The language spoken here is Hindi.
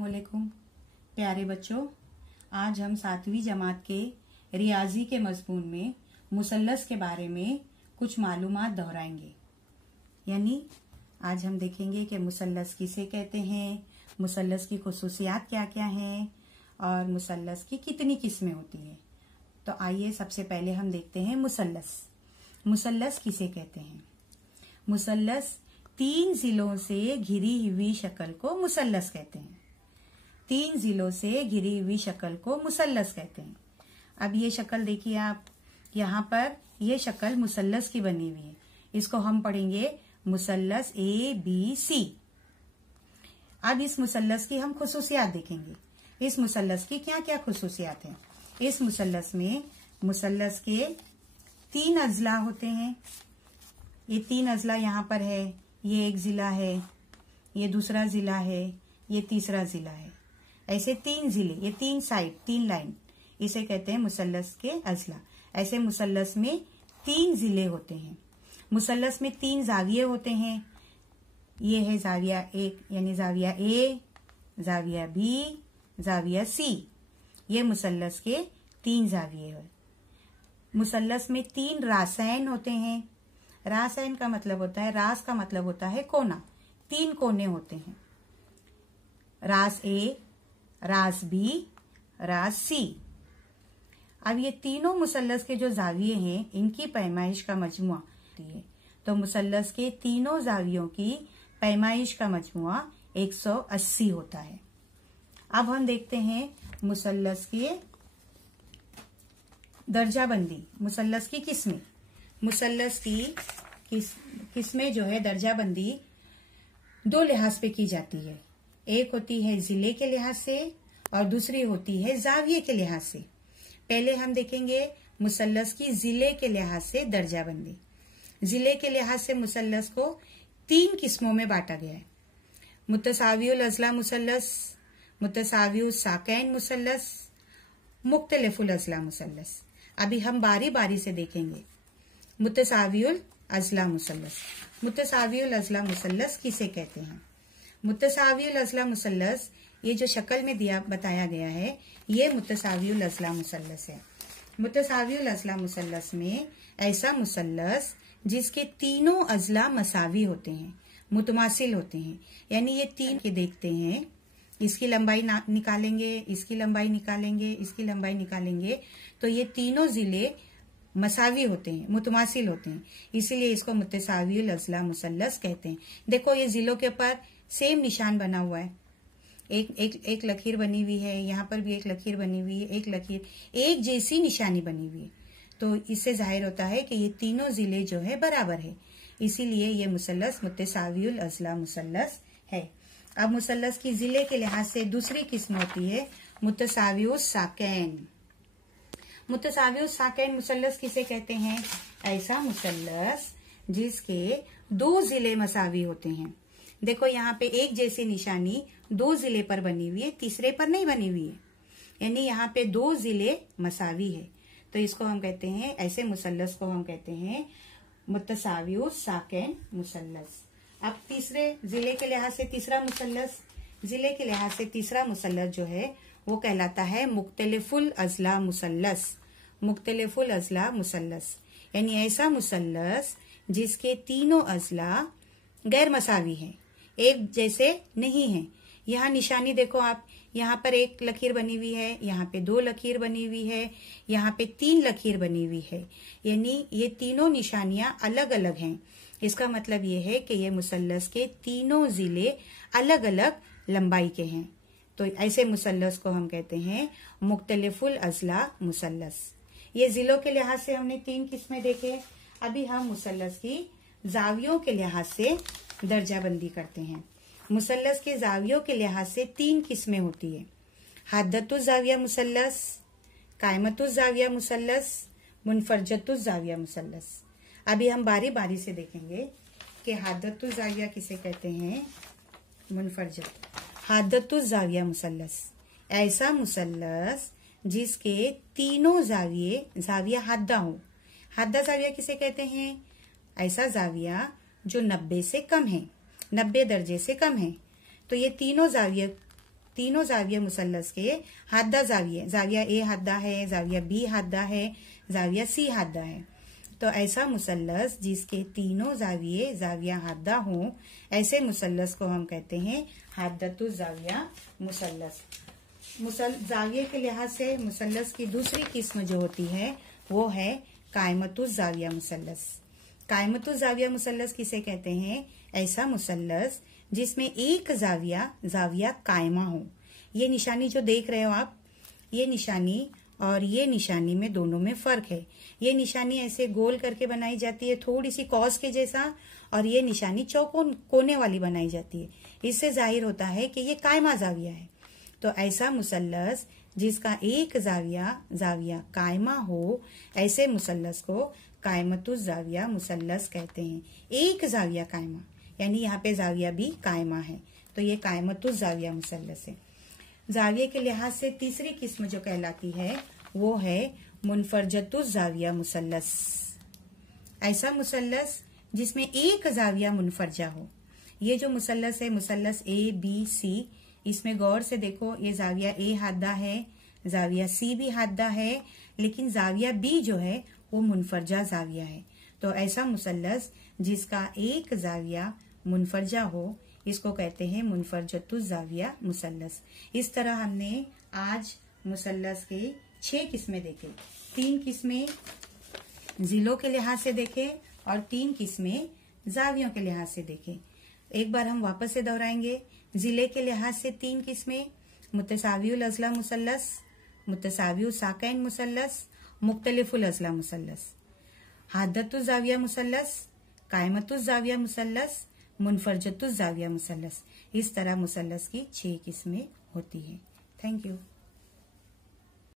अस्सलामुअलैकुम प्यारे बच्चों, आज हम 7वीं जमात के रियाजी के मज़मून में मुसल्लस के बारे में कुछ मालूमात दोहराएंगे। यानी आज हम देखेंगे कि मुसल्लस किसे कहते हैं, मुसल्लस की खुसूसियात क्या क्या हैं और मुसल्लस की कितनी किस्में होती हैं। तो आइए सबसे पहले हम देखते हैं मुसल्लस किसे कहते हैं। मुसल्लस 3 जिलों से घिरी हुई शक्ल को मुसल्लस कहते हैं। 3 जिलों से घिरी हुई शक्ल को मुसल्लस कहते हैं। अब ये शक्ल देखिए आप, यहाँ पर ये शक्ल मुसल्लस की बनी हुई है। इसको हम पढ़ेंगे मुसल्लस ABC। अब इस मुसल्लस की हम खुसूसियात देखेंगे। इस मुसल्लस की क्या क्या खुसूसियात हैं। इस मुसल्लस में मुसल्लस के 3 अजला होते हैं। ये 3 अजला यहाँ पर है। ये एक जिला है, ये दूसरा जिला है, ये तीसरा जिला है। ऐसे 3 जिले, ये 3 साइड, 3 लाइन, इसे कहते हैं मुसल्लस के अजला। ऐसे मुसल्लस में 3 जिले होते हैं। मुसल्लस में 3 जाविये होते हैं। ये है जाविया 1 यानी जाविया A, जाविया B, जाविया C। ये मुसल्लस के 3 जाविये हैं। मुसल्लस में 3 रासैन होते हैं। रासैन का मतलब होता है, रास का मतलब होता है कोना। 3 कोने होते हैं, रास A, रास B, रास C। अब ये तीनों मुसल्लस के जो जाविये हैं, इनकी पैमाइश का मजमुआ होती है। तो मुसल्लस के तीनों जावियों की पैमाइश का मजमुआ 180 होता है। अब हम देखते हैं मुसल्लस की दर्जाबंदी, मुसल्लस की किस्में। मुसल्लस की किस्में जो है दर्जाबंदी 2 लिहाज पे की जाती है। एक होती है जिले के लिहाज से और दूसरी होती है जाविये के लिहाज से। पहले हम देखेंगे मुसल्लस की जिले के लिहाज से दर्जाबंदी। जिले के लिहाज से मुसल्लस को 3 किस्मों में बांटा गया है। मुतसावियुल अजला मुसल्लस, मुतसावियुल साकैन मुसल्लस, मुख्तलिफुल अजला मुसल्लस। अभी हम बारी बारी से देखेंगे। मुतसावियुल अजला मुसल्लस। मुतसावियुल अजला मुसल्लस किसे कहते हैं। मुतसावियुल अजला मुसल्लस, ये जो शक्ल में बताया गया है, ये मुतसावियुल अजला मुसल्लस है। मुतसावियुल अजला मुसल्लस में ऐसा मुसल्लस जिसके तीनों अजला मसावी होते हैं, मुतमासिल होते हैं। यानी ये 3 के देखते हैं, इसकी लंबाई निकालेंगे, इसकी लंबाई निकालेंगे, इसकी लंबाई निकालेंगे, तो ये तीनों जिले मसावी होते हैं, मुतमासिल होते हैं। इसीलिए इसको मुतसावियुल अजला मुसल्लस कहते हैं। देखो ये जिलों के ऊपर सेम निशान बना हुआ है। एक लकीर बनी हुई है, यहाँ पर भी एक लकीर बनी हुई है, एक लकीर, एक जैसी निशानी बनी हुई है। तो इससे जाहिर होता है कि ये तीनों जिले जो है बराबर है। इसीलिए ये मुसल्लस मुतसावियुल अजला मुसल्लस है। अब मुसल्लस की जिले के लिहाज से दूसरी किस्म होती है मुतसावियुल साकैन। मुतसावियुल साकैन मुसल्लस किसे कहते हैं। ऐसा मुसल्लस जिसके 2 जिले मसावी होते हैं। देखो यहाँ पे एक जैसी निशानी 2 जिले पर बनी हुई है, तीसरे पर नहीं बनी हुई है। यानी यहाँ पे 2 जिले मसावी है, तो इसको हम कहते हैं, ऐसे मुसल्लस को हम कहते हैं मुतसावियुल साकैन मुसल्लस। अब तीसरे जिले के लिहाज से तीसरा मुसल्लस, जिले के लिहाज से तीसरा मुसल्लस जो है वो कहलाता है मुख्तलिफुल अजला मुसल्लस। मुख्तलिफुल अजला मुसल्लस यानी ऐसा मुसल्लस जिसके तीनों अजला गैर मसावी हैं, एक जैसे नहीं हैं। यहाँ निशानी देखो आप, यहाँ पर एक लकीर बनी हुई है, यहाँ पे 2 लकीर बनी हुई है, यहाँ पे 3 लकीर बनी हुई है। यानी ये तीनों निशानियां अलग अलग हैं। इसका मतलब ये है कि ये मुसल्लस के तीनों जिले अलग अलग लंबाई के हैं। तो ऐसे मुसल्लस को हम कहते हैं मुख्तलिफुल अजला मुसल्लस। ये जिलों के लिहाज से हमने 3 किस्में देखे। अभी हम मुसल्लस की जावियों के लिहाज से दर्जाबंदी करते हैं। मुसल्लस के जावियों के लिहाज से 3 किस्में होती है। हद्दतुज जाविया मुसल्लस, कायमतुज जाविया मुसल्लस, मुनफरजतुज जाविया मुसल्लस। अभी हम बारी बारी से देखेंगे कि हद्दतुज जाविया किसे कहते हैं, मुनफरजत। हद्दतुज जाविया मुसल्लस ऐसा मुसल्लस जिसके तीनों जाविया हद्दा हो। हद्दा जाविया किसे कहते हैं। ऐसा जाविया जो 90 से कम है, 90 दर्जे से कम है। तो ये तीनों जाविये तीनों जाविया मुसल्लस के हादा जाविये, जाविया ए हादा है, जाविया बी हादा है, जाविया सी हादा है। तो ऐसा मुसल्लस जिसके तीनों जाविये जाविया हादा हों, ऐसे मुसल्लस को हम कहते हैं हादतुज जाविया मुसल्लस। जाविये के लिहाज से मुसल्लस की दूसरी किस्म जो होती है वो है कायमतुज जाविया मुसल्लस। कायमतुज जाविया मुसल्लस किसे कहते हैं? ऐसा मुसल्लस जिसमें एक जाविया कायमा हो। ये निशानी जो देख रहे हो आप, ये निशानी और ये निशानी में दोनों में फर्क है। ये निशानी ऐसे गोल करके बनाई जाती है, थोड़ी सी कॉस के जैसा, और ये निशानी चौकोन कोने वाली बनाई जाती है। इससे जाहिर होता है कि ये कायमा जाविया है। तो ऐसा मुसल्लस जिसका एक जाविया कायमा हो, ऐसे मुसल्लस को कायमतुज जाविया मुसल्लस कहते हैं। एक जाविया कायमा, यानी यहाँ पे जाविया भी कायमा है, तो ये कायमतुज जाविया मुसल्लस है। जाविये के लिहाज से तीसरी किस्म जो कहलाती है वो है मुनफरजतुज जाविया मुसल्लस। ऐसा मुसल्लस जिसमें एक जाविया मुनफरजा हो। ये जो मुसल्लस है, मुसल्लस ए बी सी, इसमें गौर से देखो, ये जाविया ए हादा है, जाविया सी भी हादा है, लेकिन जाविया बी जो है वो मुनफरजा जाविया है। तो ऐसा मुसल्लस जिसका एक जाविया मुनफरजा हो, इसको कहते हैं मुनफरजतुज जाविया मुसल्लस। इस तरह हमने आज मुसल्लस के 6 किस्में देखे। 3 किस्में जिलों के लिहाज से देखे और 3 किस्में जावियों के लिहाज से देखे। एक बार हम वापस से दोहराएंगे। जिले के लिहाज से 3 किस्में: मुतसावियुल अज़ला मुसल्लस, मुतसावियुल साकैन मुसल्लस, मुख्तलिफुल अज़ला मुसल्लस। हादतुज जाविया मुसल्लस, कायमतुज जाविया मुसल्लस, मुनफरजतुज जाविया मुसल्लस। इस तरह मुसल्लस की 6 किस्में होती हैं। Thank you.